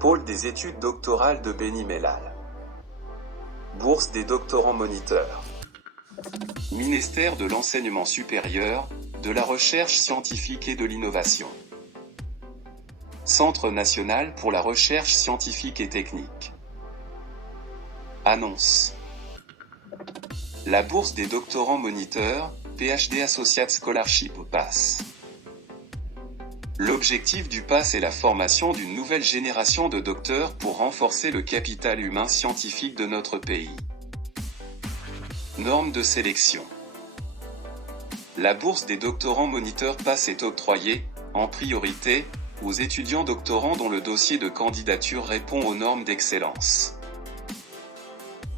Pôle des études doctorales de Beni Mellal. Bourse des doctorants moniteurs. Ministère de l'enseignement supérieur, de la recherche scientifique et de l'innovation. Centre national pour la recherche scientifique et technique. Annonce. La bourse des doctorants moniteurs, PhD Associate Scholarship PASS. L'objectif du PASS est la formation d'une nouvelle génération de docteurs pour renforcer le capital humain scientifique de notre pays. Normes de sélection. La bourse des doctorants moniteurs PASS est octroyée, en priorité, aux étudiants doctorants dont le dossier de candidature répond aux normes d'excellence.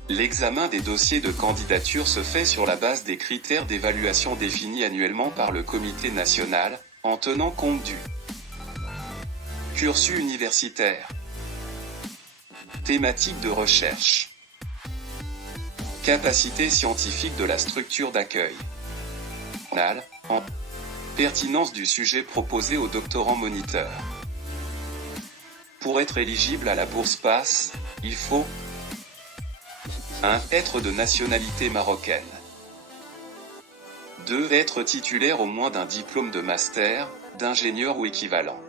L'examen des dossiers de candidature se fait sur la base des critères d'évaluation définis annuellement par le Comité national, en tenant compte du cursus universitaire, thématique de recherche, capacité scientifique de la structure d'accueil, en pertinence du sujet proposé aux doctorants moniteurs. Pour être éligible à la bourse PASS, il faut 1. Être de nationalité marocaine. 2. Être titulaire au moins d'un diplôme de master, d'ingénieur ou équivalent.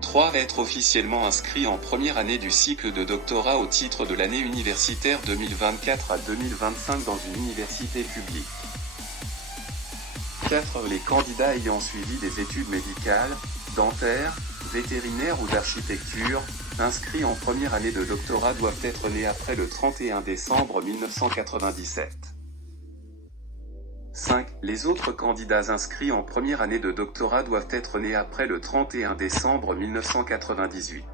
3. Être officiellement inscrit en première année du cycle de doctorat au titre de l'année universitaire 2024 à 2025 dans une université publique. 4. Les candidats ayant suivi des études médicales, dentaires, vétérinaires ou d'architecture, inscrits en première année de doctorat doivent être nés après le 31 décembre 1997. 5. Les autres candidats inscrits en première année de doctorat doivent être nés après le 31 décembre 1998.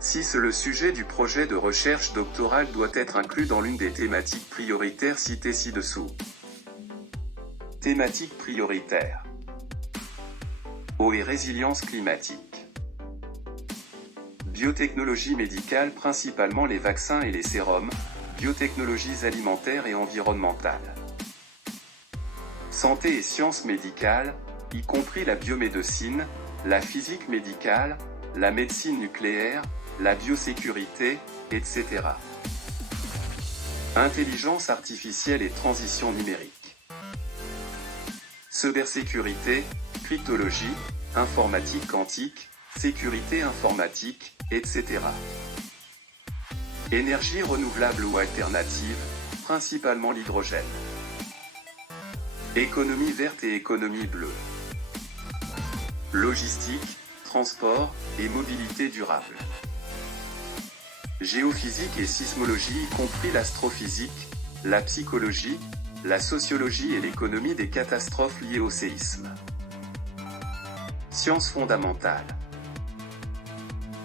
6. Le sujet du projet de recherche doctorale doit être inclus dans l'une des thématiques prioritaires citées ci-dessous. Thématique prioritaire. Eau et résilience climatique. Biotechnologie médicale, principalement les vaccins et les sérums, biotechnologies alimentaires et environnementales. Santé et sciences médicales, y compris la biomédecine, la physique médicale, la médecine nucléaire, la biosécurité, etc. Intelligence artificielle et transition numérique. Cybersécurité, cryptologie, informatique quantique, sécurité informatique, etc. Énergie renouvelable ou alternative, principalement l'hydrogène. Économie verte et économie bleue. Logistique, transport et mobilité durable. Géophysique et sismologie y compris l'astrophysique, la psychologie, la sociologie et l'économie des catastrophes liées au séisme. Sciences fondamentales.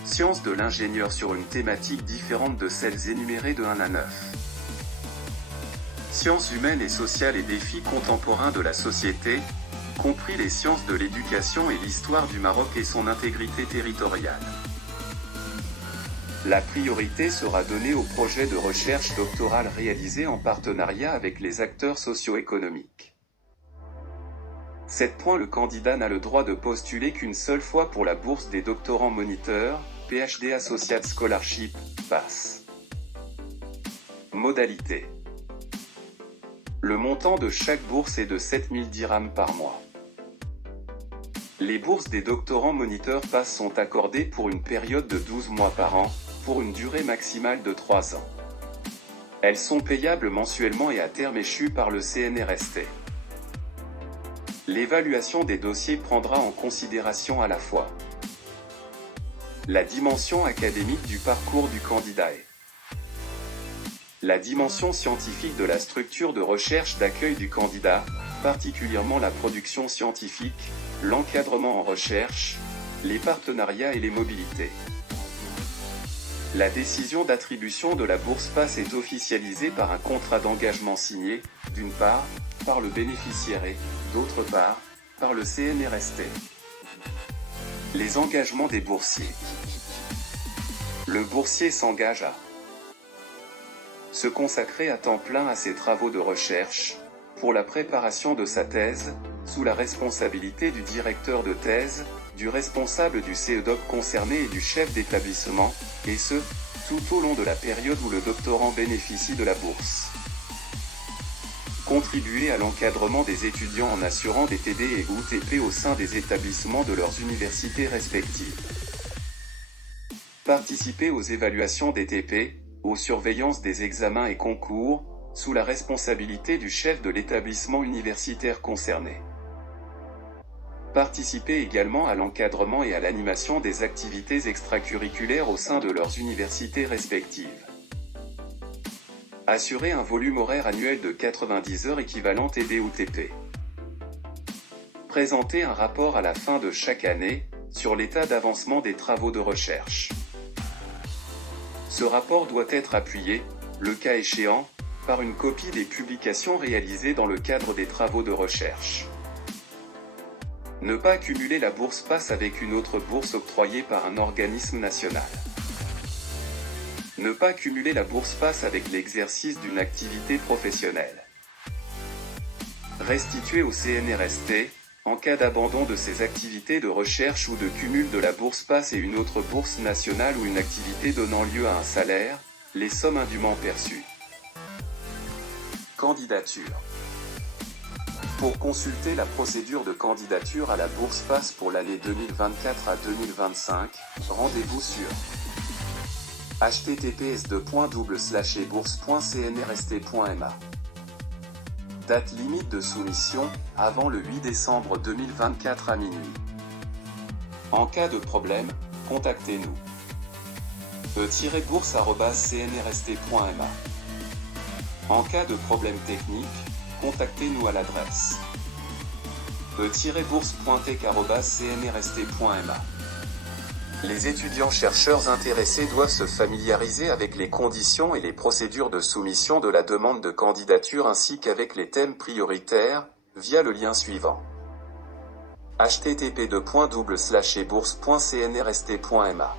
Sciences de l'ingénieur sur une thématique différente de celles énumérées de 1 à 9. Sciences humaines et sociales et défis contemporains de la société, compris les sciences de l'éducation et l'histoire du Maroc et son intégrité territoriale. La priorité sera donnée aux projets de recherche doctorale réalisés en partenariat avec les acteurs socio-économiques. 7. Le candidat n'a le droit de postuler qu'une seule fois pour la bourse des doctorants moniteurs, PhD Associate Scholarship, PASS. Modalité. Le montant de chaque bourse est de 7000 dirhams par mois. Les bourses des doctorants moniteurs PASS sont accordées pour une période de 12 mois par an, pour une durée maximale de 3 ans. Elles sont payables mensuellement et à terme échu par le CNRST. L'évaluation des dossiers prendra en considération à la fois la dimension académique du parcours du candidat et la dimension scientifique de la structure de recherche d'accueil du candidat, particulièrement la production scientifique, l'encadrement en recherche, les partenariats et les mobilités. La décision d'attribution de la bourse PASS est officialisée par un contrat d'engagement signé, d'une part, par le bénéficiaire et, d'autre part, par le CNRST. Les engagements des boursiers. Le boursier s'engage à se consacrer à temps plein à ses travaux de recherche, pour la préparation de sa thèse, sous la responsabilité du directeur de thèse, du responsable du CEDOC concerné et du chef d'établissement, et ce, tout au long de la période où le doctorant bénéficie de la bourse. Contribuer à l'encadrement des étudiants en assurant des TD et ou TP au sein des établissements de leurs universités respectives. Participer aux évaluations des TP, aux surveillances des examens et concours, sous la responsabilité du chef de l'établissement universitaire concerné. Participer également à l'encadrement et à l'animation des activités extracurriculaires au sein de leurs universités respectives. Assurer un volume horaire annuel de 90 heures équivalent TD ou TP. Présenter un rapport à la fin de chaque année, sur l'état d'avancement des travaux de recherche. Ce rapport doit être appuyé, le cas échéant, par une copie des publications réalisées dans le cadre des travaux de recherche. Ne pas cumuler la bourse PASS avec une autre bourse octroyée par un organisme national. Ne pas cumuler la bourse PASS avec l'exercice d'une activité professionnelle. Restituer au CNRST, en cas d'abandon de ses activités de recherche ou de cumul de la bourse PASS et une autre bourse nationale ou une activité donnant lieu à un salaire, les sommes indûment perçues. Candidature. Pour consulter la procédure de candidature à la bourse PASS pour l'année 2024 à 2025, rendez-vous sur https://bourse.cnrst.ma. Date limite de soumission, avant le 8 décembre 2024 à minuit. En cas de problème, contactez-nous. e-bourse@cnrst.ma. En cas de problème technique, contactez-nous à l'adresse e-bourse.tech@cnrst.ma. Les étudiants-chercheurs intéressés doivent se familiariser avec les conditions et les procédures de soumission de la demande de candidature ainsi qu'avec les thèmes prioritaires, via le lien suivant. http://bourse.cnrst.ma